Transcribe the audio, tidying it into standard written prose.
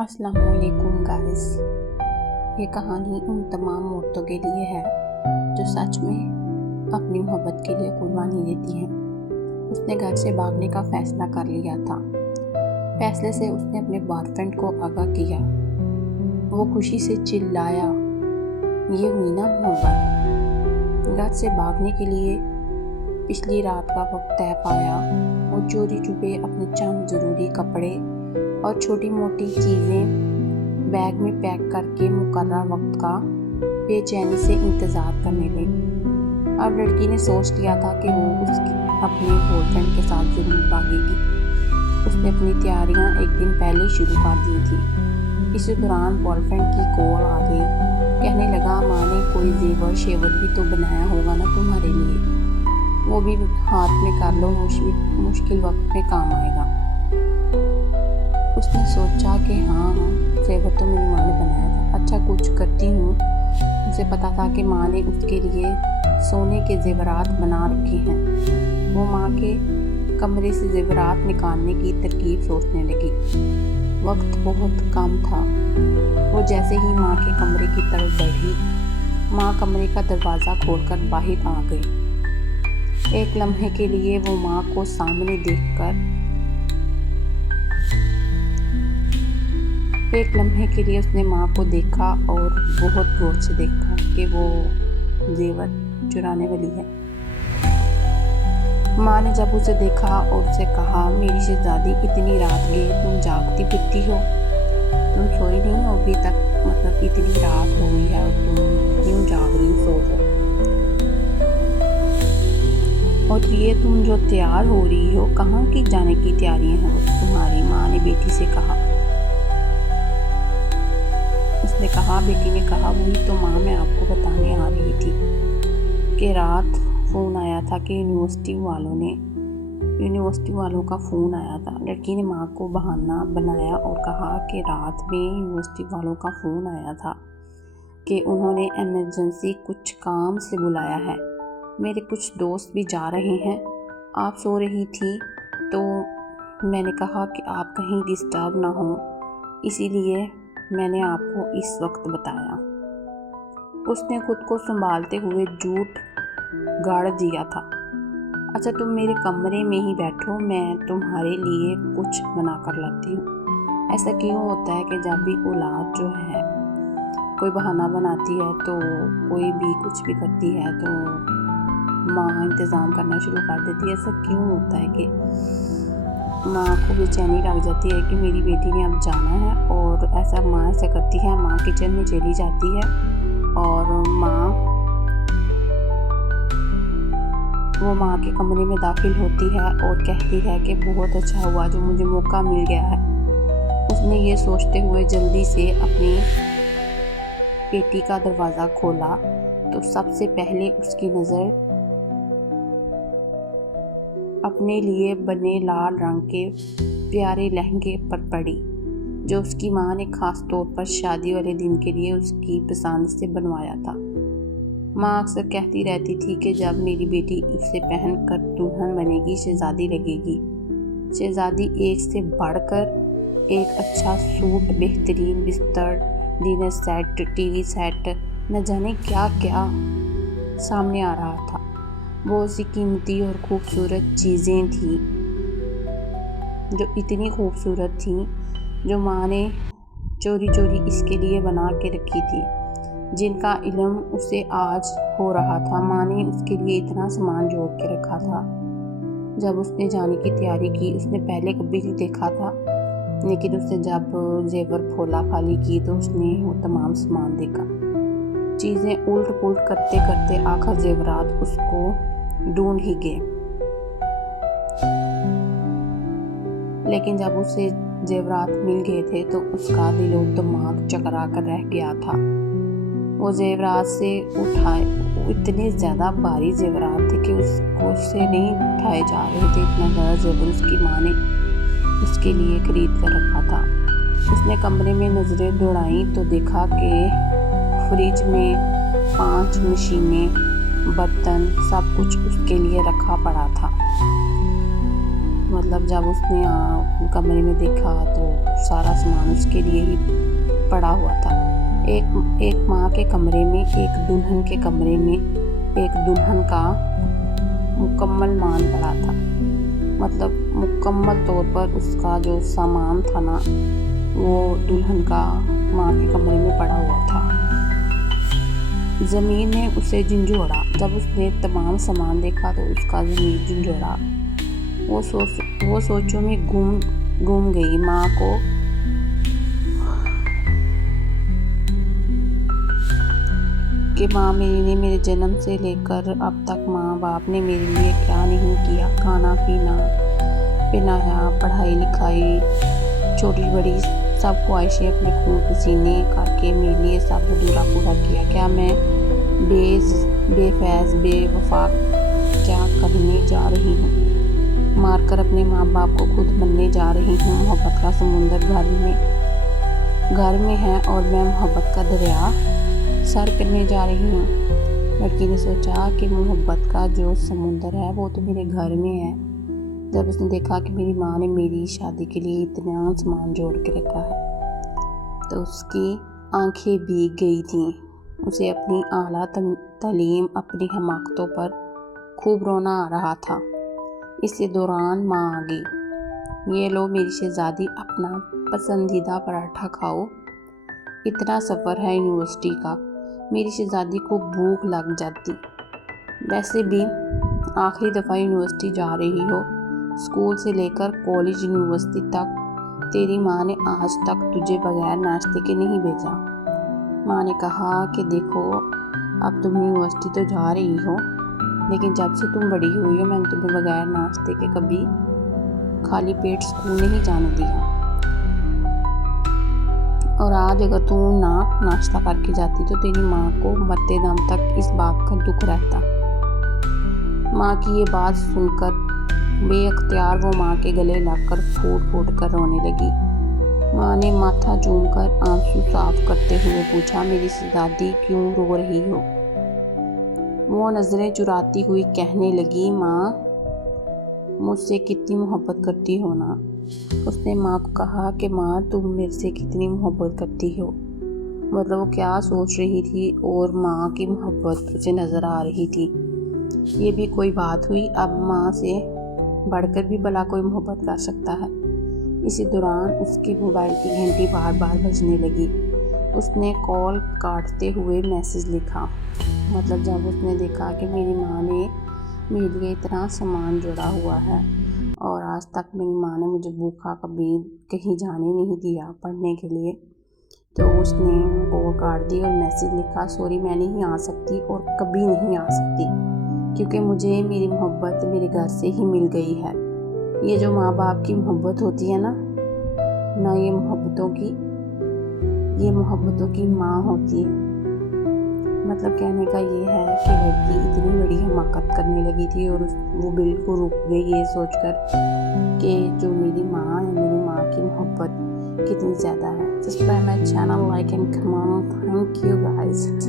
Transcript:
अस्सलाम वालेकुम गाइस। ये कहानी उन तमाम औरतों के लिए है जो सच में अपनी मोहब्बत के लिए कुर्बानी देती हैं। उसने घर से भागने का फ़ैसला कर लिया था। फैसले से उसने अपने बॉयफ्रेंड को आगाह किया। वो खुशी से चिल्लाया, ये हुई ना मोहब्बत। घर से भागने के लिए पिछली रात का वक्त तय पाया। वो चोरी छुपे अपने चंद ज़रूरी कपड़े और छोटी मोटी चीज़ें बैग में पैक करके मुकर्रर वक्त का बेचैनी से इंतज़ार करने लगी। अब लड़की ने सोच लिया था कि वो उसके अपने बॉयफ्रेंड के साथ ज़रूर भागेगी। उसने अपनी तैयारियां एक दिन पहले शुरू कर दी थी। इसी दौरान बॉयफ्रेंड की कॉल आ गई। कहने लगा, माँ ने कोई जेवर शेवर भी तो बनाया होगा ना तुम्हारे लिए, वो भी हाथ में कर लो, मुश्किल वक्त में काम आएगा। उसने सोचा कि हाँ जेवर तो मेरी माँ ने बनाया था, अच्छा कुछ करती हूँ। उसे पता था कि माँ ने उसके लिए सोने के जेवरात बना रखे हैं। वो माँ के कमरे से जेवरात निकालने की तरकीब सोचने लगी। वक्त बहुत कम था। वो जैसे ही माँ के कमरे की तरफ बढ़ी, माँ कमरे का दरवाज़ा खोलकर बाहर आ गई। एक लम्हे के लिए वो माँ को सामने देखकर उसने माँ को देखा और बहुत गौर से देखा कि वो जेवर चुराने वाली है। माँ ने जब उसे देखा और उसे कहा, मेरी शहजादी इतनी रात गए तुम जागती फिरती हो, तुम सोई नहीं हो अभी तक, मतलब इतनी रात हो गई है और तुम क्यों जाग रही हो, सो जाओ। और ये तुम जो तैयार हो रही हो, कहाँ की जाने की तैयारियां हैं तुम्हारी, माँ ने बेटी से कहा। उसने कहा, बेटी ने कहा, वही तो माँ मैं आपको बताने आ रही थी कि रात फ़ोन आया था कि यूनिवर्सिटी वालों का फ़ोन आया था। लड़की ने माँ को बहाना बनाया और कहा कि रात में यूनिवर्सिटी वालों का फ़ोन आया था कि उन्होंने इमरजेंसी कुछ काम से बुलाया है, मेरे कुछ दोस्त भी जा रहे हैं। आप सो रही थी तो मैंने कहा कि आप कहीं डिस्टर्ब ना हो, इसीलिए मैंने आपको इस वक्त बताया। उसने खुद को संभालते हुए झूठ गाड़ दिया था। अच्छा तुम मेरे कमरे में ही बैठो, मैं तुम्हारे लिए कुछ बना कर लाती हूँ। ऐसा क्यों होता है कि जब भी औलाद जो है कोई बहाना बनाती है तो कोई भी कुछ भी करती है तो माँ इंतज़ाम करना शुरू कर देती है। ऐसा क्यों होता है कि माँ को बेचैनी लग जाती है कि मेरी बेटी ने अब जाना है, और ऐसा माँ ऐसा करती है। माँ किचन में चली जाती है और वो माँ के कमरे में दाखिल होती है और कहती है कि बहुत अच्छा हुआ जो मुझे मौका मिल गया है। उसने ये सोचते हुए जल्दी से अपनी बेटी का दरवाज़ा खोला तो सबसे पहले उसकी नज़र अपने लिए बने लाल रंग के प्यारे लहंगे पर पड़ी, जो उसकी माँ ने ख़ास तौर पर शादी वाले दिन के लिए उसकी पसंद से बनवाया था। माँ अक्सर कहती रहती थी कि जब मेरी बेटी उसे पहन कर दुल्हन बनेगी, शहजादी लगेगी। शहजादी एक से बढ़कर एक अच्छा सूट, बेहतरीन बिस्तर, डिनर सेट, टीवी सेट, न जाने क्या क्या सामने आ रहा था। बहुत सी कीमती और खूबसूरत चीज़ें थीं जो इतनी खूबसूरत थीं जो माँ ने चोरी चोरी इसके लिए बना के रखी थी, जिनका इल्म उसे आज हो रहा था। माँ ने उसके लिए इतना सामान जोड़ के रखा था। जब उसने जाने की तैयारी की, उसने पहले कभी नहीं देखा था, लेकिन उसने जब जेवर खोला फाली की तो उसने वो तमाम सामान देखा। चीज़ें उल्ट पुल्ट करते करते आखिर जेवरात उसको ढूंढ ही गए। लेकिन जब उसे जेवरात मिल गए थे तो उसका दिलो दिमाग चकरा कर रह गया था। वो जेवरात से उठाए, इतने ज़्यादा भारी जेवरात थे कि उससे नहीं उठाए जा रहे थे। इतना ज़्यादा जेवर उसकी माँ ने उसके लिए खरीद कर रखा था। उसने कमरे में नज़रें दौड़ाईं तो देखा कि फ्रिज में 5 मशीनें, बर्तन, सब कुछ उसके लिए रखा पड़ा था। मतलब जब उसने कमरे में देखा तो سارا سامان اس کے لیے ہی پڑا ہوا تھا۔ ایک ماں کے کمرے میں، ایک دلہن کے کمرے میں ایک دلہن کا مکمل مان پڑا تھا، مطلب مکمل طور پر اس کا جو سامان تھا نا وہ دلہن کا ماں کے کمرے میں پڑا ہوا تھا۔ زمین نے اسے جھنجھوڑا۔ جب اس نے تمام سامان دیکھا تو اس کا ضمیر جھنجھوڑا۔ وہ سوچوں میں گم گئی۔ ماں کو کہ ماں میری نے میرے جنم سے لے کر اب تک ماں باپ نے میرے لیے کیا نہیں کیا، کھانا پینا، پہنایا، پڑھائی لکھائی، چھوٹی بڑی سب خواہشیں اپنے خون پسینے کر کے میرے لیے سب ادھورا پورا کیا۔ کیا میں بے فیض بے وفا کیا کرنے جا رہی ہوں؟ مار کر اپنے ماں باپ کو خود بننے جا رہی ہوں۔ محبت کا سمندر گھر میں ہے اور میں محبت کا دریا سر کرنے جا رہی ہوں۔ لڑکی نے سوچا کہ محبت کا جو سمندر ہے وہ تو میرے گھر میں ہے۔ جب اس نے دیکھا کہ میری ماں نے میری شادی کے لیے اتنا سامان جوڑ کے رکھا ہے تو اس کی آنکھیں بھیگ گئی تھیں۔ اسے اپنی اعلیٰ تعلیم، اپنی حماقتوں پر خوب رونا آ رہا تھا۔ اسی دوران ماں آ گئی۔ یہ لو میری شہزادی، اپنا پسندیدہ پراٹھا کھاؤ، اتنا سفر ہے یونیورسٹی کا۔ میری شہزادی کو بھوک لگ جاتی۔ ویسے بھی آخری دفعہ یونیورسٹی جا رہی ہو، اسکول سے لے کر کالج یونیورسٹی تک تیری ماں نے آج تک تجھے بغیر ناشتے کے نہیں بھیجا۔ ماں نے کہا کہ دیکھو اب تم یونیورسٹی تو جا رہی ہو، لیکن جب سے تم بڑی ہوئی ہو میں نے تمہیں بغیر ناشتے کے کبھی خالی پیٹ اسکول نہیں جانے دیا، اور آج اگر تم نہ ناشتہ کر کے جاتی تو تیری ماں کو مرتے دم تک اس بات کا دکھ رہتا۔ ماں کی یہ بات سن کر بے اختیار وہ ماں کے گلے لگ کر پھوٹ کر رونے لگی۔ ماں نے ماتھا چوم کر آنسو صاف کرتے ہوئے پوچھا، میری شہزادی کیوں رو رہی ہو؟ وہ نظریں چراتی ہوئی کہنے لگی، ماں مجھ سے کتنی محبت کرتی ہو نا؟ اس نے ماں کو کہا کہ ماں تم میرے سے کتنی محبت کرتی ہو۔ مطلب وہ کیا سوچ رہی تھی، اور ماں کی محبت اسے نظر آ رہی تھی۔ یہ بھی کوئی بات ہوئی؟ اب ماں سے بڑھ کر بھی بھلا کوئی محبت کر سکتا ہے؟ اسی دوران اس کے موبائل کی گھنٹی بار بار بجنے لگی۔ اس نے کال کاٹتے ہوئے میسج لکھا، مطلب جب اس نے دیکھا کہ میری ماں نے میرے لیے اتنا سامان جوڑا ہوا ہے اور آج تک میری ماں نے مجھے بھوکا کبھی کہیں جانے نہیں دیا پڑھنے کے لیے، تو اس نے کال کاٹ دی اور میسج لکھا، سوری میں نہیں آ سکتی اور کبھی نہیں آ سکتی، کیونکہ مجھے میری محبت میرے گھر سے ہی مل گئی ہے۔ یہ جو ماں باپ کی محبت ہوتی ہے نا یہ محبتوں کی ماں ہوتی ہے۔ مطلب کہنے کا یہ ہے کہ لڑکی اتنی بڑی حماقت کرنے لگی تھی اور وہ بالکل رک گئی یہ سوچ کر کہ جو میری ماں ہے، میری ماں کی محبت کتنی زیادہ ہے۔ Subscribe my channel, like and comment. Thank you guys.